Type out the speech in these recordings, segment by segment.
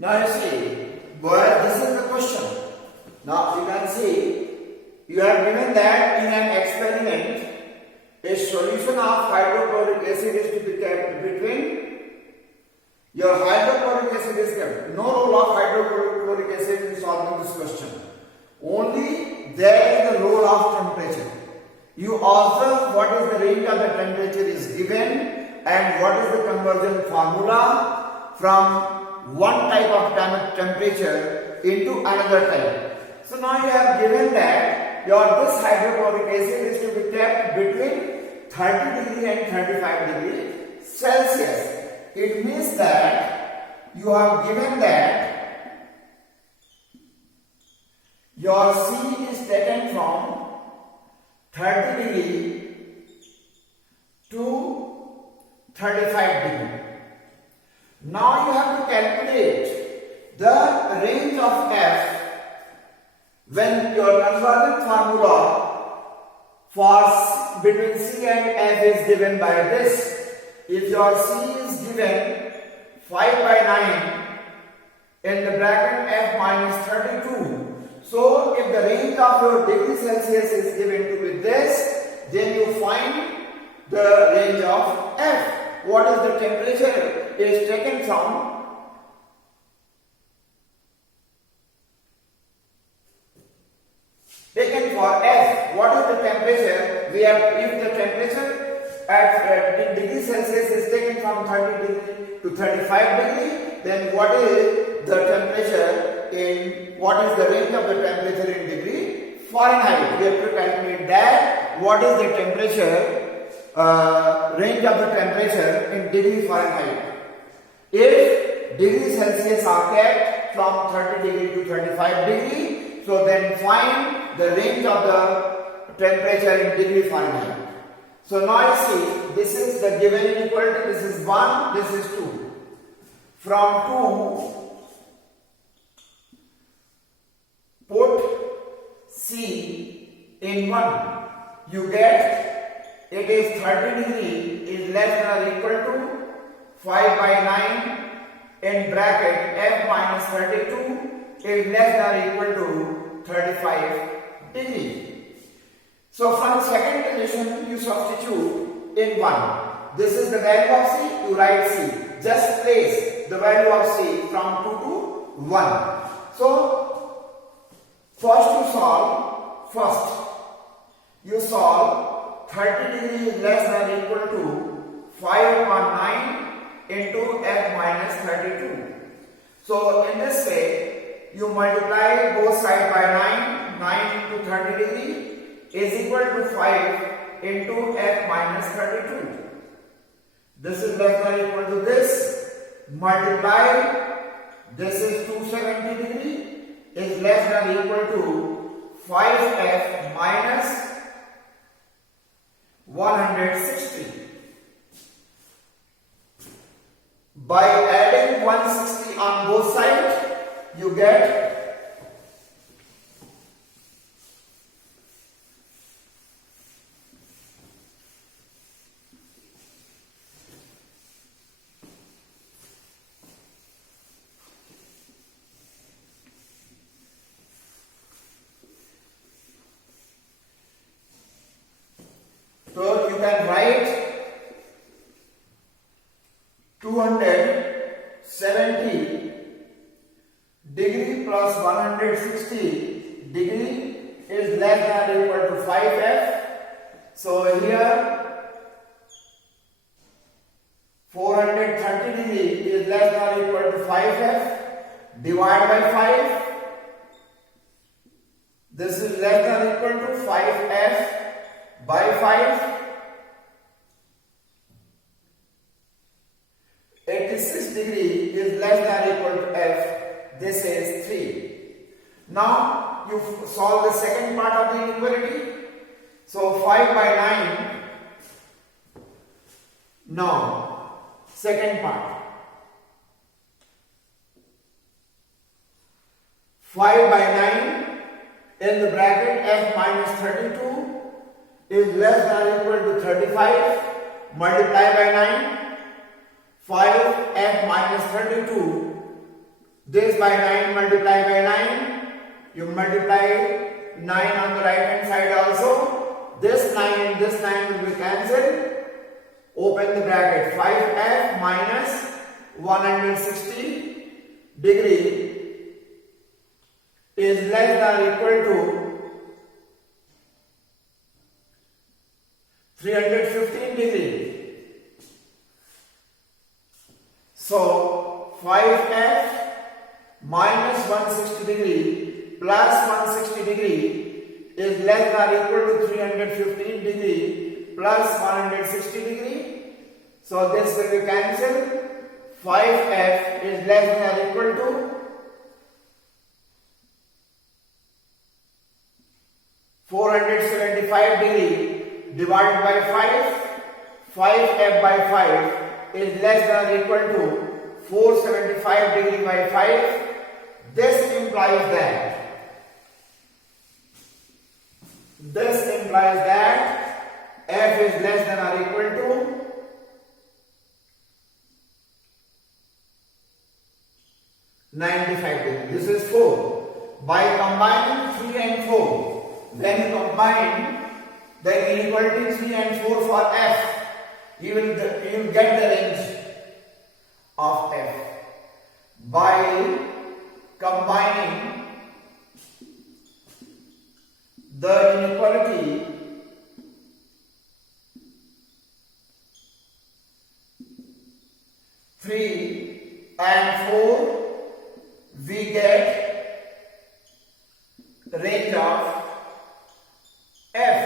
Now you see, boys, this is the question. Now you can see, you are given that in an experiment, a solution of hydrochloric acid is to be kept between. Your hydrochloric acid is kept. No role of hydrochloric acid in solving this question. Only there is the role of temperature. You observe what is the range of the temperature is given and what is the conversion formula from one type of temperature into another type. So now you have given that this hydrochloric acid is to be kept between 30 degree and 35 degree Celsius. It means that you have given that your C is taken from 30 degree to 35 degree. Now you have to calculate the range of F when your conversion formula for between C and F is given by this. If your C is given 5 by 9 in the bracket F minus 32. So if the range of your degree Celsius is given to be this, then you find the range of F. What is the temperature is taken from for F. What is the temperature? We have, if the temperature at degree Celsius is taken from 30 degree to 35 degree, then what is the temperature in, what is the range of the temperature in degree Fahrenheit? We have to calculate that. What is the temperature, range of the temperature in degree Fahrenheit? If degree Celsius are kept from 30 degree to 35 degree, so then find the range of the temperature in degree Fahrenheit. So now you see, this is the given inequality, this is 1, this is 2. From 2, put C in 1. You get it is 30 degree is less than or equal to 5 by 9 in bracket F minus 32 is less than or equal to 35 degree. So from second condition you substitute in 1. This is the value of C, you write C. Just place the value of C from 2 to 1. So first you solve 30 degree is less than or equal to 5 upon 9 into F minus 32. So in this way you multiply both sides by 9 into 30 degree is equal to 5 into F minus 32. This is less than or equal to this. Multiply, this is 270 degree is less than or equal to 5F minus 160. By adding 160 on both sides, you get so you can write 270 degree plus 160 degree is less than or equal to 5F. So here 430 degree is less than or equal to 5F. Divide by 5. This is less than or equal to 5F by 5. 86 degree is less than or equal to F. This is 3. Now you solve the second part of the inequality. So 5 by 9. Now second part. 5 by 9 in the bracket F minus 32 is less than or equal to 35. Multiply by 9. 5F minus 32 this by 9, multiply by 9. You multiply 9 on the right hand side also. This 9 and this 9 will be cancelled. Open the bracket. 5f minus 160 degree is less than or equal to 315 degree. So 5f minus 160 degree plus 160 degree is less than or equal to 315 degree plus 160 degree. So this will be cancelled. 5f is less than or equal to 475 degree divided by 5. 5f by 5 is less than or equal to 475 degree by 5. This implies that f is less than or equal to 95 degree. This is 4. By combining 3 and 4, when you combine the inequality 3 and 4 for f, you will get the range of f. By combining the inequality three and 4, we get the range of f.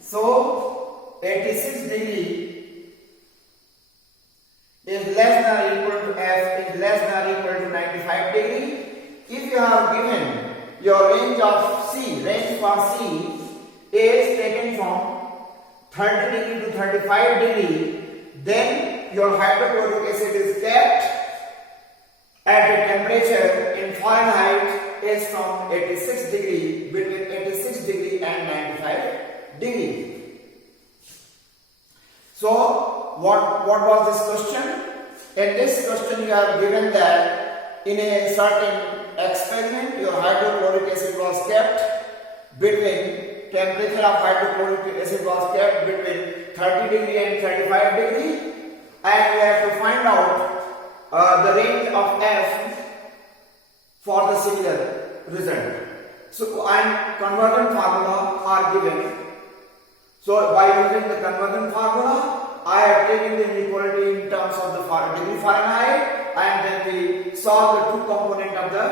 So 86 degree is less than or equal to f is less than or equal to 95 degree. If you have given your range of C, range for C is taken from 30 degree to 35 degree, then your hydrochloric acid is kept at a temperature in Fahrenheit is from 86 degree, between 86 degree and 95 degree. So what was this question? In this question you are given that in a certain experiment your hydrochloric acid was kept between, temperature of hydrochloric acid was kept between 30 degree and 35 degree, and we have to find out the range of f for the similar result. So and conversion formula are given. So by using the conversion formula, I have taken the inequality in terms of the degree Fahrenheit, and then we solve the two component of the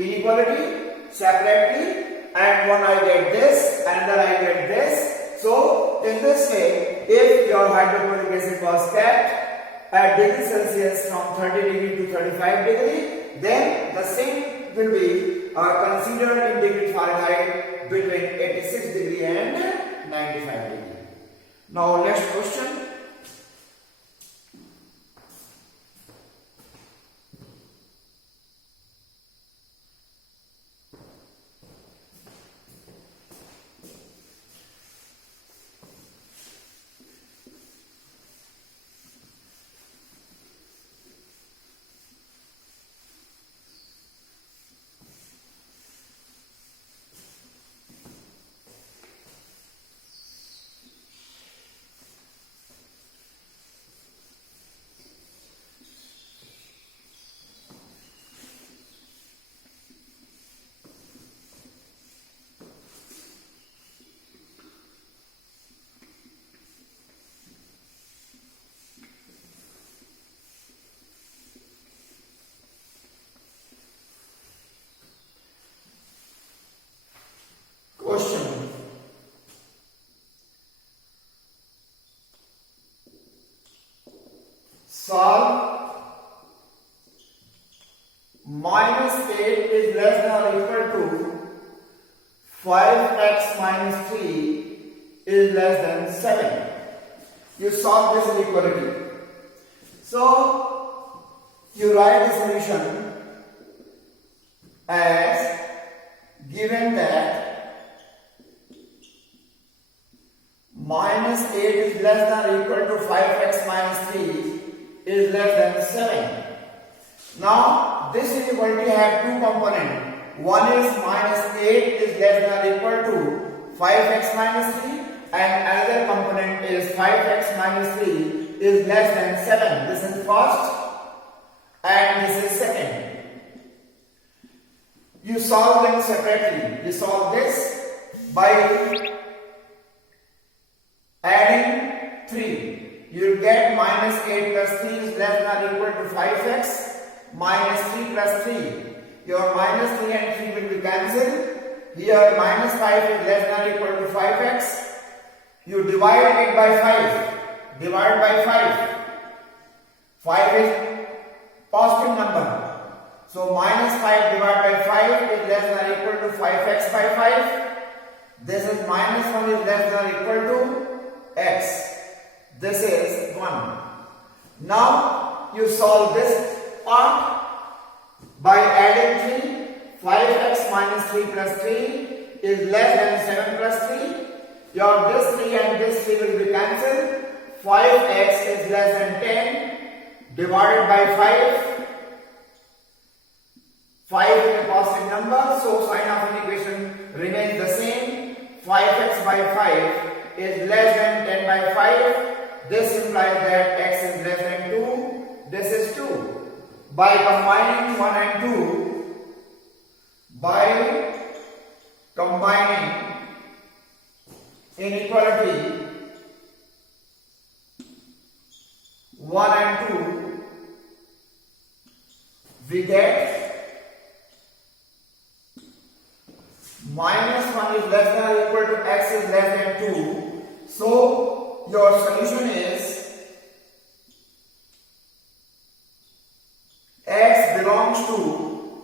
inequality separately, and one I get this, another I get this. So in this way, if your hydrochloric acid was kept at degree Celsius from 30 degree to 35 degree, then the same will be considered in degree Fahrenheit between 86 degree and 95 degree. Now next question. Solve minus 8 is less than or equal to 5x minus 3 is less than 7. You solve this inequality. So you write the solution as given that minus 8 is less than or equal to 5x minus 3 is less than 7. Now this inequality have two components. One is minus 8 is less than or equal to 5x minus 3, and another component is 5x minus 3 is less than 7. This is first and this is second. You solve them separately. You solve this by adding 3. You will get minus 8 plus 3 is less than or equal to 5x minus 3 plus 3. Your minus 3 and 3 will be cancelled. Here minus 5 is less than or equal to 5x. You divide it by 5. Divide by 5. 5 is positive number. So minus 5 divided by 5 is less than or equal to 5x by 5. This is minus 1 is less than or equal to x. This is 1. Now you solve this part by adding 3. 5x minus 3 plus 3 is less than 7 plus 3. Your this 3 and this 3 will be cancelled. 5x is less than 10 divided by 5. 5 is a positive number, so sign of an equation remains the same. 5x by 5 is less than 10 by 5. This implies that x is less than 2. This is 2. By combining 1 and 2, by combining inequality 1 and 2, we get minus 1 is less than or equal to x is less than 2. So your solution is x belongs to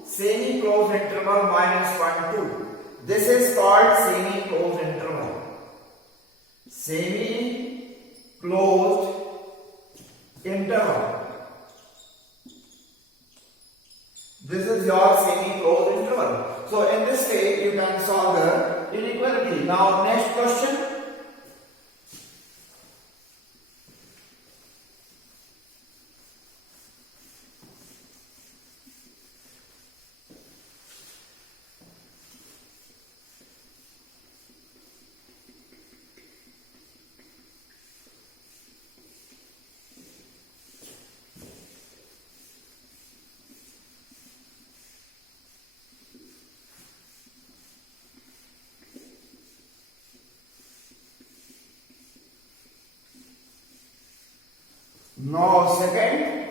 semi-closed interval minus 1, 2. This is called semi-closed interval. Semi-closed interval. This is your semi-closed interval. So in this way you can solve the inequality. Now next question. Now second,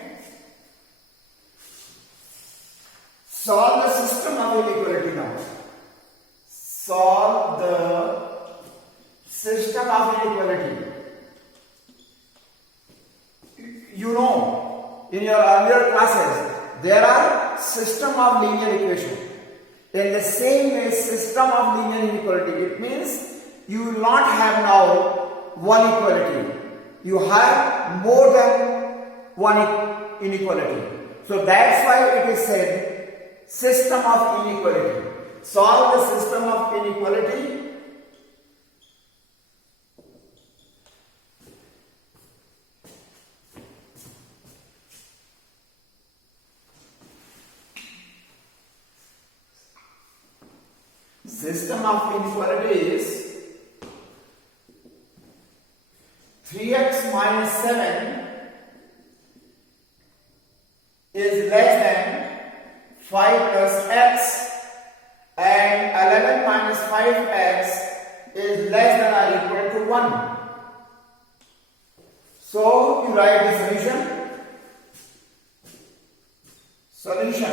solve the system of inequality now. Solve the system of inequality. You know, in your earlier classes, there are system of linear equation. In the same way, system of linear inequality, it means you will not have now one equality. You have more than one inequality. So that's why it is said system of inequality. Solve the system of inequality. System of inequality is 3x minus 7 is less than 5 plus x, and 11 minus 5x is less than or equal to 1. So you write the solution. Solution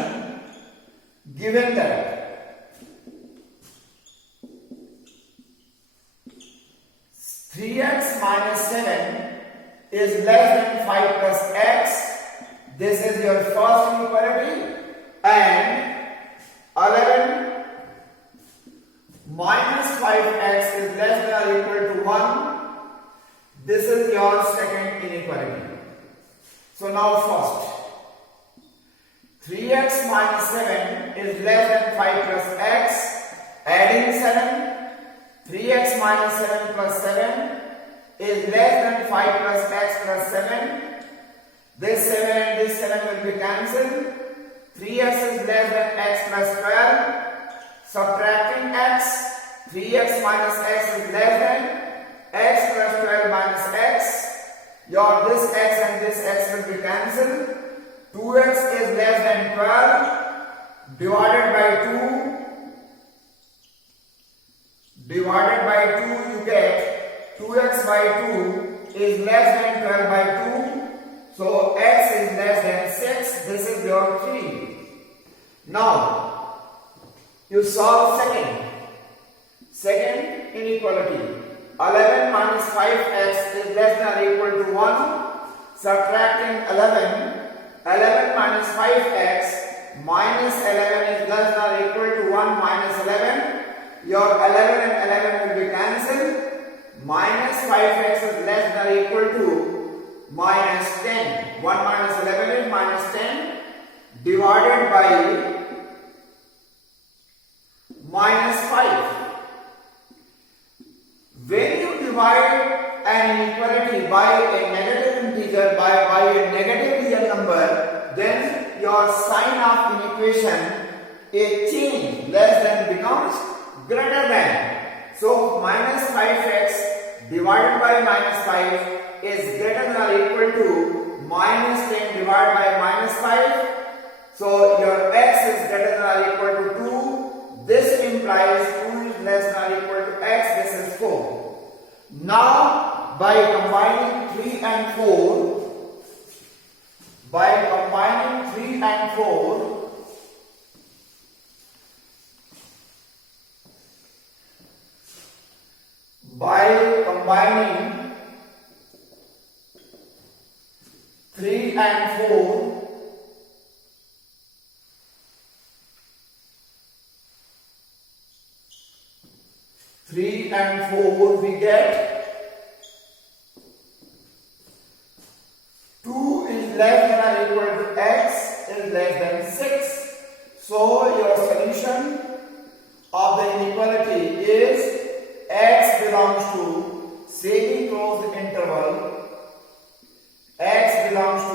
given that 3x minus 7 is less than 5 plus x. This is your first inequality. And 11 minus 5x is less than or equal to 1. This is your second inequality. So now first, 3x minus 7 is less than 5 plus x. Adding 7. 3x minus 7 plus 7 is less than 5 plus x plus 7. This 7 and this 7 will be cancelled. 3x is less than x plus 12. Subtracting x, 3x minus x is less than x plus 12 minus x. Your this x and this x will be cancelled. 2x is less than 12 divided by 2 you get 2x by 2 is less than 12 by 2. So x is less than 6. This is your 3. Now you solve second inequality. 11 minus 5x is less than or equal to 1. Subtracting 11 minus 5x minus 11 is less than or equal to 1 minus 11. Your 11 and 11 will be cancelled. Minus 5x is less than or equal to minus 10. 1 minus 11 is minus 10 divided by minus 5. When you divide an inequality by a negative integer, by a negative real number, then your sign of inequation, a change less than becomes greater than. So minus 5x divided by minus 5 is greater than or equal to minus 10 divided by minus 5. So your x is greater than or equal to 2. This implies 2 is less than or equal to x. This is 4. Now by combining 3 and 4, by combining 3 and 4, by combining 3 and 4, we get 2 is less than or equal to x is less than 6. So your solution of the inequality is x belongs to semi-closed interval, x belongs to